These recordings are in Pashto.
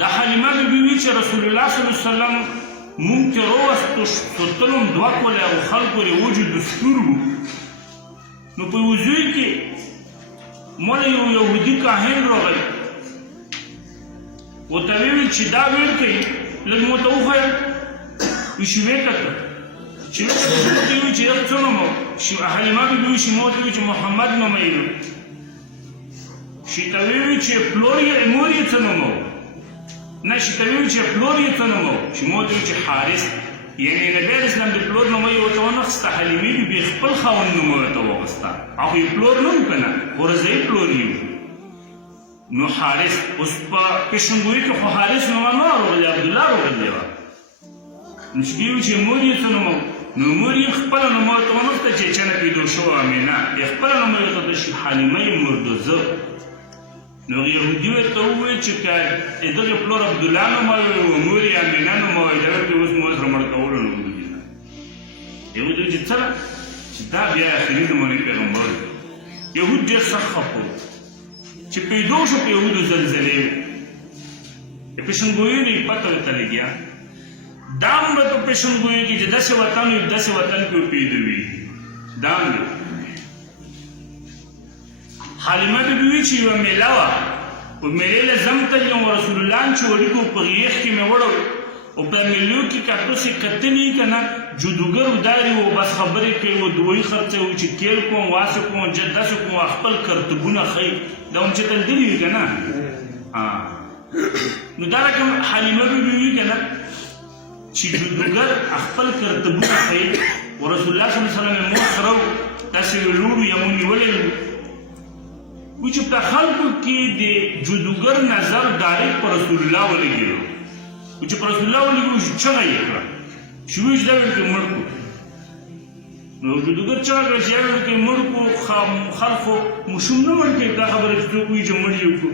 دا حلیمه بیبي وی چې رسول الله صلی الله علیه وسلم مونږ ته راوستو ستلم دوه کولې او خلکو یې وجود د سترګو نو په یوه زوی کې مله یو یهودي کاهن راغی ورته ویل چې دا ویل کوي لږ مو ته وښیه وي چې ویې کتل چې ویې کتل ورته ویل چې څه نوم و حلیمه بیبي وي چې ما ورته ویل چې محمد نومه یې و چې ته ویل چې پلور یې مور یې څه نومه و نه چې ته ویل چې پلور یې څه نومه و چې ما ورته ویل چې حارث یعنې نبي علیه اسلام د پلور نومه یې ورته ونخسته حلیمې بیبي خپل خاوند نومه ورته واخسته هغه یې پلور نه و که نه خو رضایي پلور یې و نو حارث اوس په پیشنګویي کې خو حارث نومه نه وه راغلې عبدالله راغلې وه نو چې دوی ویل چې مور یې څه نومه و نو مور یې خپله نومه ورته ونخته چې چنه پیدا شوه امینه یې خپله نومه یې ورته چې حلیمه یې مردوزه نو یهودي ورته وویل چې که د دغې پلور عبدالله نومه وی و مور یې امینه نومه وی دا ورته اوس مو سره مړ کولو نومه دي یهود ویل چې څه ده چې دا بیا آخري زمانې پیغمبر دی یهود ډېر سخت خفه و چې پیدا شو په یهودو زلزلې وې د پیشنګویو نه یې پته ورته لګیا دا هم به په پیشنګویو کې چې داسې وطن وي داسې وطن کې پیدا وي دا هم دی حلیمه بیبي وی چې یوه میله وه په میلې له زم ته یم رسول الله چې وړیکو په غیږ کې مې وړو او په میلو کې که تاسې کتلي که نه جادوګر وداري و بس خبرې کوي و دوایي خرڅوي چې کیل کوم واسه کوم جد داسې کوم خپل کرتبونه ښیي دا هم چې تلدلي وي که نه نو دا رقم حلیمه بیبي وي که نه چې جادوګر خپل کرتبونه ښیي و رسول الله صلی الله علیه وسلم یې مور سره داسې لوړو یا مو نیولی وی چې په خلکو کې د جادوګر نظر ډایرکټ په رسول الله ولګېدو وی چې په رسول الله ولګېدو چې چغه یې کړه چې ویل چې دا ویل کې مړ کړو نو جادوګر چغه کړه چې یا ویل کې مړ کړو خلکو مشوم نه مړ کوي دا خبره چې څوک وایي چې مړ یې کړو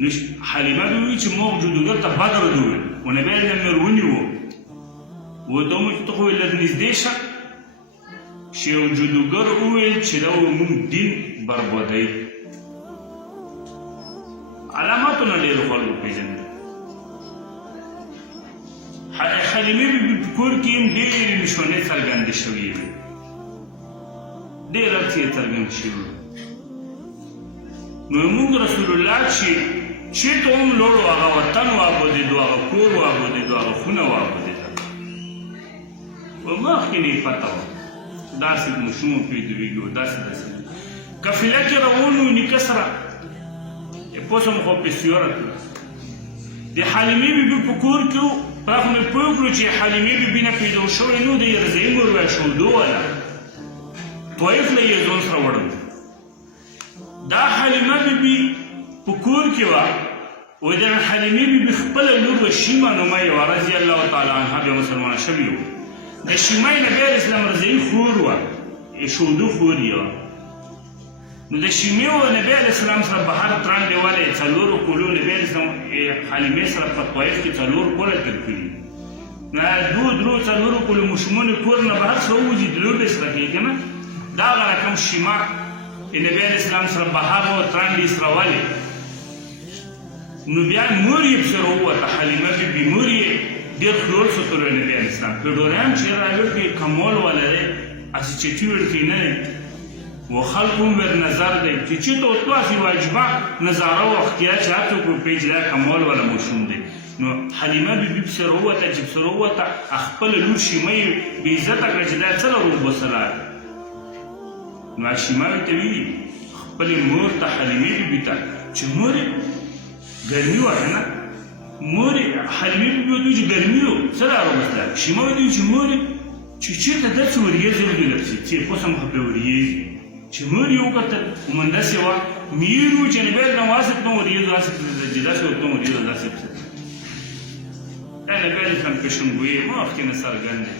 نو حلیمه به وایي چې موږ جادوګر ته بدر ده وویل و نبي علیه اسلام یې ونیو ورته ومویل چې ته خو لږ نږدې شه چې یو جادوګر وویل چې دا موږ دین بربادوي علاماتونه ډېرو خلکو پېژندل حلیمې بیبي په کور کې هم ډېرې نشانې څرګندې شوې وې ډېر هر څه یې څرګند شوي وو نو موږ رسول الله چې چېرته هم لوړو هغه وطن وابودېدو هغه کور وابودېدو هغه خونه وابودېده په مخکې نه یې پته وه داسې ماشوم پیدویږي و داسې قافله کې روان وو نیکه سره پوسم خو پیسیوره کړه د حلیمې بیبي په کور کې و پراخ مې پوه کړو چې حلیمې بیبي نه پیدا شوی نو د یې رضایي مور وه شودو وله طایف له یې ځان سره وړل دا حلیمه بیبي په کور کې وه وایي د حلیمې بیبي خپله لور وه شیمه نومه یې وه رضي الله تعالی عنها بیا مسلمانه شوې وه د شیمه یې نبي علیه اسلام رضایي خور وه شودو خور یې وه نو د شیمې و نبي علیه اسلام سره بهر ترانډې والی څلورو کولو نبي علیه اسلام حلیمې سره په طایف کې څلور کوله تېر کړي نه دوه درو څلورو کولو ماشومان یې کور نه بهر څه ووځي د لوبې سره کوي که نه دا هغه رقم شیمه نبي علیه اسلام سره بهر و ترانډې سره والی نو بیا مور یې پسې راووته حلیمه بیبي مور یې ډېر خیال ساتلو نبي علیه اسلام پیډوری هم چې راوړ کړي کمال والا دی هسې چټي ورکړي نه دی و خلکو هم ور نظر دی چې چېرته ورته هسې واجبه نظاره و اختیار چې هر څوک ورپوهېږي چې دا کمال والا ماشوم دی نو حلیمه بیبي پسې راووته چې پسې راووته خپله لور شیمه یې بې عزته کړه چې دا څه راوباسله نو شیمه ورته ویلي خپلې مور ته حلیمې بیبي ته چې مورې ګرمي وه که نه مورې حلیمې بیبي ورته ویل چې ګرمي و څه راوباسله شیمه ورته ویل چې مورې چې چېرته داسې وریځې ولیدل چې پوسم خو پرې وریځې چې مور یې وکتل ومندسې وه میر و چې نبي علیه واسې په وریځو داسې چې داسې ورته وریځو داسې دا نبي علیه اسلام پیشنګویي مخکې نه څرګند دی